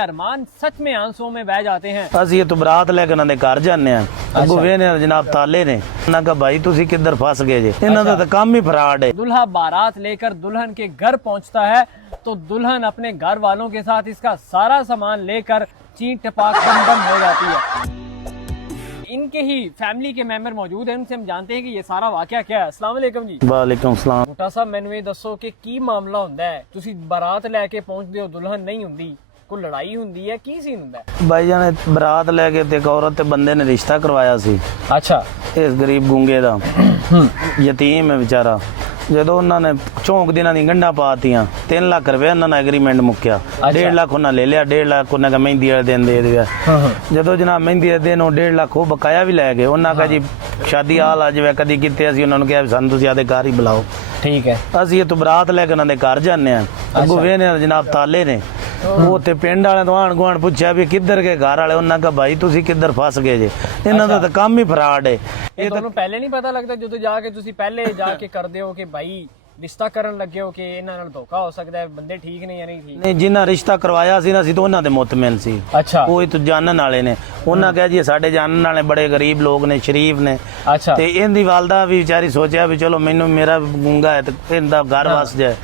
अरमान सच में आंसुओं में बह जाते हैं। ਅਸੀਂ तो ਬਰਾਤ ਲੈ ਕੇ ਉਹਨਾਂ ਦੇ ਘਰ ਜਾਂਦੇ ਆ, ਅੱਗੋਂ ਵੇਖਦੇ ਆ ਜਨਾਬ ਤਾਲੇ ਨੇ। ਉਹਨਾਂ ਕਹਾ ਭਾਈ ਤੁਸੀਂ ਕਿੱਧਰ ਫਸ ਗਏ ਜੇ, ਇਹਨਾਂ ਦਾ ਤਾਂ ਕੰਮ ਹੀ ਫਰਾਡ है। दुल्हा बारात लेकर दुल्हन के घर पहुंचता है तो दुल्हन अपने घर वालों के साथ इसका सारा सामान लेकर चीं टपाक बम हो जाती है। इनके ही फैमिली के मेंबर मौजूद हैं, उनसे हम जानते हैं कि ये सारा वाकया क्या है। अस्सलाम वालेकुम जी। ਵਾਲੇਕੁਮ ਸਲਾਮ। ਬੂਟਾ ਸਾਹਿਬ ਮੈਨੂੰ ਇਹ ਦੱਸੋ ਕਿ ਕੀ ਮਾਮਲਾ ਹੁੰਦਾ ਹੈ? ਤੁਸੀਂ ਬਾਰਾਤ ਲੈ ਕੇ ਪਹੁੰਚਦੇ ਹੋ, ਦੁਲਹਨ ਨਹੀਂ ਹੁੰਦੀ, ਕੋਈ ਲੜਾਈ ਹੁੰਦੀ ਹੈ, ਕੀ ਸੀਨ ਹੁੰਦਾ ਹੈ? ਭਾਈ ਜਾਨ ਬਰਾਤ ਲੈ ਕੇ ਤੇ ਇੱਕ ਔਰਤ ਤੇ ਬੰਦੇ ਨੇ ਰਿਸ਼ਤਾ ਕਰਵਾਇਆ ਸੀ ਅੱਛਾ। ਇਸ ਗਰੀਬ ਗੁੰਗੇ ਦਾ, ਯਤੀਮ ਹੈ ਵਿਚਾਰਾ। ਜਦੋਂ ਉਹਨਾਂ ਨੇ ਚੌਂਕ ਦਿਨਾਂ ਦੀ ਗੰਢਾਂ ਪਾਤੀਆਂ, 3 ਲੱਖ ਰੁਪਏ ਉਹਨਾਂ ਨਾਲ ਐਗਰੀਮੈਂਟ ਮੁੱਕਿਆ। 1.5 ਲੱਖ ਉਹਨਾਂ ਲੈ ਲਿਆ, 1.5 ਲੱਖ ਉਹਨਾਂ ਕਾ ਮਹਿੰਦੀ ਵਾਲੇ ਦਿਨ ਦੇ ਦਿਆ। ਜਦੋਂ ਜਨਾਬ ਮਹਿੰਦੀ ਦੇ ਦਿਨ ਉਹ 1.5 ਲੱਖ ਉਹ ਬਕਾਇਆ ਵੀ ਲੈ ਗਏ। ਉਹਨਾਂ ਕਹਾ ਜੀ ਸ਼ਾਦੀ ਹਾਲ ਆ ਜਾਵੇ ਕਦੀ ਕਿਤੇ, ਅਸੀਂ ਉਹਨਾਂ ਨੂੰ ਕਿਹਾ ਸਾਨੂੰ ਤੁਸੀਂ ਆਦੇ ਘਰ ਹੀ ਬੁਲਾਓ। ਠੀਕ ਹੈ। ਅਸੀਂ ਇਹ ਬਰਾਤ ਲੈ ਕੇ ਉਹਨਾਂ ਦੇ ਘਰ ਜਾਂਦੇ ਆ, ਅੱਗੋਂ ਵੇਖਦੇ ਆ ਜਨਾਬ ਤਾਲੇ ਨੇ। ਉਹ ਤੇ ਪਿੰਡ ਵਾਲਿਆਂ ਤੋਂ ਆਣ ਗੁਆਂਢ ਪੁੱਛਿਆ ਵੀ ਕਿੱਧਰ ਗਏ ਘਰ ਵਾਲੇ, ਉਹਨਾਂ ਕਹਾ ਭਾਈ ਤੁਸੀਂ ਕਿੱਧਰ ਫਸ ਗਏ ਜੇ, ਇਹਨਾਂ ਦਾ ਤਾਂ ਕੰਮ ਹੀ ਫਰਾਡ ਹੈ। ਇਹ ਤੁਹਾਨੂੰ ਪਹਿਲੇ ਨਹੀਂ ਪਤਾ ਲੱਗਦਾ ਜਦੋਂ ਜਾ ਕੇ ਤੁਸੀਂ ਪਹਿਲੇ ਜਾ ਕੇ ਕਰਦੇ ਹੋ ਕਿ ਭਾਈ ਰਿਸ਼ਤਾ ਕਰਨ ਲੱਗੇ ਹੋ ਕਿ ਇਹਨਾਂ ਨਾਲ ਧੋਖਾ ਹੋ ਸਕਦਾ ਹੈ, ਬੰਦੇ ਠੀਕ ਨੇ ਜਾਂ ਨਹੀਂ ਠੀਕ? ਨਹੀਂ, ਜਿਨ੍ਹਾਂ ਰਿਸ਼ਤਾ ਕਰਵਾਇਆ ਸੀ ਨਾ ਅਸੀਂ ਤਾਂ ਉਹਨਾਂ ਦੇ ਮੁਤਮਿਨ ਸੀ। ਅੱਛਾ। ਉਹ ਤਾਂ ਜਾਣਨ ਵਾਲੇ ਨੇ। ਉਹਨਾਂ ਕਿਹਾ ਜੀ ਸਾਡੇ ਜਾਣਨ ਵਾਲੇ ਬੜੇ ਗਰੀਬ ਲੋਕ ਨੇ, ਸ਼ਰੀਫ ਨੇ। ਅੱਛਾ। ਤੇ ਇਹਦੀ ਵਾਲਦਾ ਵੀ ਵਿਚਾਰੀ ਸੋਚਿਆ ਵੀ ਚਲੋ ਮੈਨੂੰ ਮੇਰਾ ਗੁੰਗਾ ਹੈ ਤੇ ਇਹਦਾ ਘਰ ਵਸ ਜਾਏ।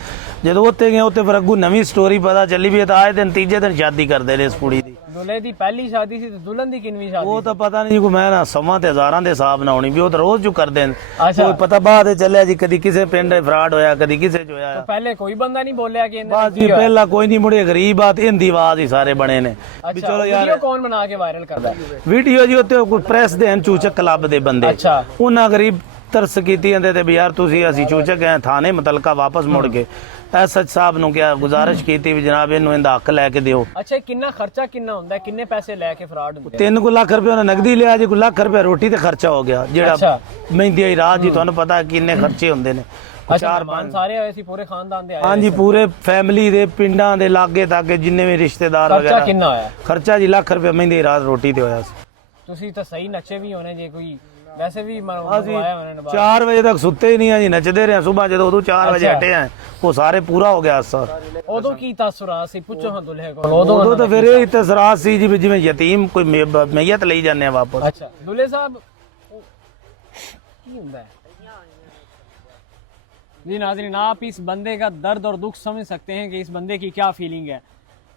ਜਦੋਂ ਉੱਥੇ ਗਏ ਉੱਥੇ ਫਿਰ ਅੱਗੂ ਨਵੀਂ ਸਟੋਰੀ ਪਤਾ ਚੱਲੀ ਵੀ ਇਹ ਤਾਂ ਆਏ ਦਿਨ ਤੀਜੇ ਦਿਨ ਸ਼ਾਦੀ ਕਰਦੇ ਨੇ ਇਸ ਕੁੜੀ ਦੀ। ਦੁल्हे ਦੀ ਪਹਿਲੀ ਸ਼ਾਦੀ ਸੀ ਤੇ ਦੁਲਹਨ ਦੀ ਕਿੰਨੀ ਸ਼ਾਦੀ? ਉਹ ਤਾਂ ਪਤਾ ਨਹੀਂ ਕੋਈ, ਮੈਂ ਨਾ ਸਮਾਂ ਤੇ ਹਜ਼ਾਰਾਂ ਦੇ ਹਿਸਾਬ ਨਾਲ ਹੋਣੀ ਵੀ ਉਹ ਤਾਂ ਰੋਜ਼ ਜੋ ਕਰਦੇ ਨੇ। ਅੱਛਾ। ਕੋਈ ਪਤਾ ਬਾਅਦ ਚੱਲਿਆ ਜੀ ਕਦੀ ਕਿਸੇ ਪਿੰਡ ਫਰਾਡ ਹੋਇਆ, ਕਦੀ ਕਿਸੇ ਚ ਹੋਇਆ। ਪਹਿਲੇ ਕੋਈ ਬੰਦਾ ਨਹੀਂ ਬੋਲਿਆ ਕਿ ਬਾਅਦ ਜੀ ਪਹਿਲਾਂ ਕੋਈ ਨਹੀਂ ਮੁੜੇ, ਗਰੀਬ ਬਾਤ ਇਹਦੀ ਆਵਾਜ਼ ਹੀ ਸਾਰੇ ਬਣੇ ਨੇ ਵੀ ਚਲੋ ਯਾਰ। ਵੀਡੀਓ ਕੌਣ ਬਣਾ ਕੇ ਵਾਇਰਲ ਕਰਦਾ ਹੈ? ਵੀਡੀਓ ਜੀ ਉੱਤੇ ਕੋਈ ਪ੍ਰੈਸ ਦੇ ਹਨ, ਚੂਚਕ ਕਲੱਬ ਦੇ ਬੰਦੇ। ਅੱਛਾ। ਉਹਨਾਂ ਗਰੀਬ ਤਰਸ ਕੀਤੀ ਜਾਂਦੇ ਤੇ ਵੀ ਯਾਰ ਤੁਸੀਂ ਅਸੀਂ ਚੂਚਕ ਗਏ ਥਾਣੇ ਮੁਤਲਕਾ ਵਾਪਸ ਮੁੜ ਕੇ ਐਸਐਚ ਸਾਹਿਬ ਨੂੰ ਕਿਹਾ, ਗੁਜ਼ਾਰਿਸ਼ ਕੀਤੀ ਵੀ ਜਨਾਬ ਇਹਨੂੰ ਇਹਦਾ ਹੱਕ ਲੈ ਕੇ ਦਿਓ। ਅੱਛਾ, ਕਿੰਨਾ ਖਰਚਾ ਕਿੰਨਾ ਹੁੰਦਾ ਹੈ? ਕਿੰਨੇ ਪੈਸੇ ਲੈ ਕੇ ਫਰਾਡ ਹੁੰਦੇ? 3 ਲੱਖ ਰੁਪਏ ਉਹਨੇ ਨਗਦੀ ਲਿਆ ਜੀ, ਕੋਈ ਲੱਖ ਰੁਪਏ ਰੋਟੀ ਤੇ ਖਰਚਾ ਹੋ ਗਿਆ। ਜਿਹੜਾ ਮਹਿੰਦੀ ਆਈ ਰਾਤ ਜੀ ਤੁਹਾਨੂੰ ਪਤਾ ਕਿੰਨੇ ਖਰਚੇ ਹੁੰਦੇ ਨੇ। 4-5 ਸਾਰੇ ਆਏ ਸੀ, ਪੂਰੇ ਖਾਨਦਾਨ ਦੇ ਆਏ? ਹਾਂਜੀ, ਪੂਰੇ ਫੈਮਿਲੀ ਦੇ, ਪਿੰਡਾਂ ਦੇ ਲਾਗੇ ਤਾਗੇ ਜਿੰਨੇ ਵੀ ਰਿਸ਼ਤੇਦਾਰ ਵਗੈਰਾ। ਖਰਚਾ ਕਿੰਨਾ ਹੋਇਆ? ਖਰਚਾ ਜੀ ਲੱਖ ਰੁਪਏ ਮਹਿੰਦੀ ਰਾਤ ਰੋਟੀ ਤੇ ਹੋਇਆ ਸੀ। ਤੁਸੀਂ ਤਾਂ ਸਹੀ ਨੱਚੇ ਵੀ ਹੋਣੇ ਜੇ, ਕੋਈ ਵੈਸੇ ਵੀ ਮੰਗਵਾਇਆ ਹੋਣੇ ਨੇ? 4 ਵਜੇ ਤੱਕ ਸੁੱਤੇ ਹੀ ਨਹੀਂ ਆ ਜੀ, ਨੱਚਦੇ ਰਹੇ ਸਵੇਰ। ਜਦੋਂ ਉਦੋਂ 4 ਵਜੇ ਹਟੇ ਆ ਉਹ ਸਾਰੇ ਪੂਰਾ ਹੋ ਗਿਆ ਸਰ। ਉਦੋਂ ਕੀ ਤਾਸੁਰਾਤ ਸੀ? ਪੁੱਛੋ ਹਾਂ ਦੁल्हे ਕੋਲ। ਉਦੋਂ ਤਾਂ ਫਿਰ ਇਹ ਤਸਰਾਤ ਸੀ ਜੀ ਵੀ ਜਿਵੇਂ ਯਤੀਮ ਕੋਈ ਮਈਤ ਲਈ ਜਾਂਦੇ ਆ ਵਾਪਸ। ਅੱਛਾ। दुल्हे साहब ਕੀ ਹੁੰਦਾ ਹੈ जी? नाज़रीन, आप इस बंदे का दर्द और दुख समझ सकते हैं कि इस बंदे की क्या फीलिंग है।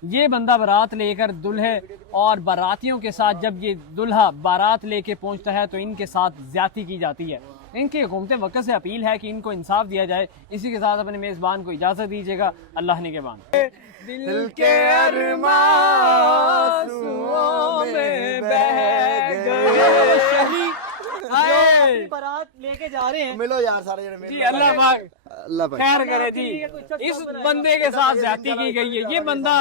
ये बंदा बारात लेकर दुल्हे और बारातियों के साथ जब ये दुल्हा बारात लेके पहुंचता है तो इनके साथ ज्यादती की जाती है। इनकी हुकूमत वक्त से अपील है कि इनको इंसाफ दिया जाए। इसी के साथ अपने मेज़बान को इजाज़त दीजिएगा। अल्लाह निगहबान। दिल के अरमान में बह गए शहीद, बारात लेके जा रहे हैं। मिलो यार सारे जने जी अल्लाह पाक खैर करे जी। इस बंदे के साथ ज्यादती की गई है। ये बंदा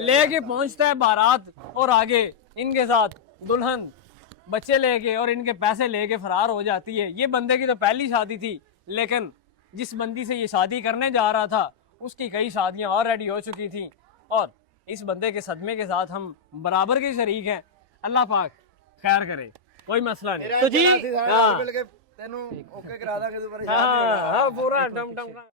लेके पहुंचता है बारात और आगे इनके साथ दुल्हन बच्चे लेके और इनके पैसे लेके फरार हो जाती है। ये बंदे की तो पहली शादी थी, लेकिन जिस बंदी से ये शादी करने जा रहा था उसकी कई शादियां ऑलरेडी हो चुकी थी और इस बंदे के सदमे के साथ हम बराबर के शरीक हैं। अल्लाह पाक खैर करे, कोई मसला नहीं। तो जी तेनू ओके करा दा के हाँ पूरा डम डम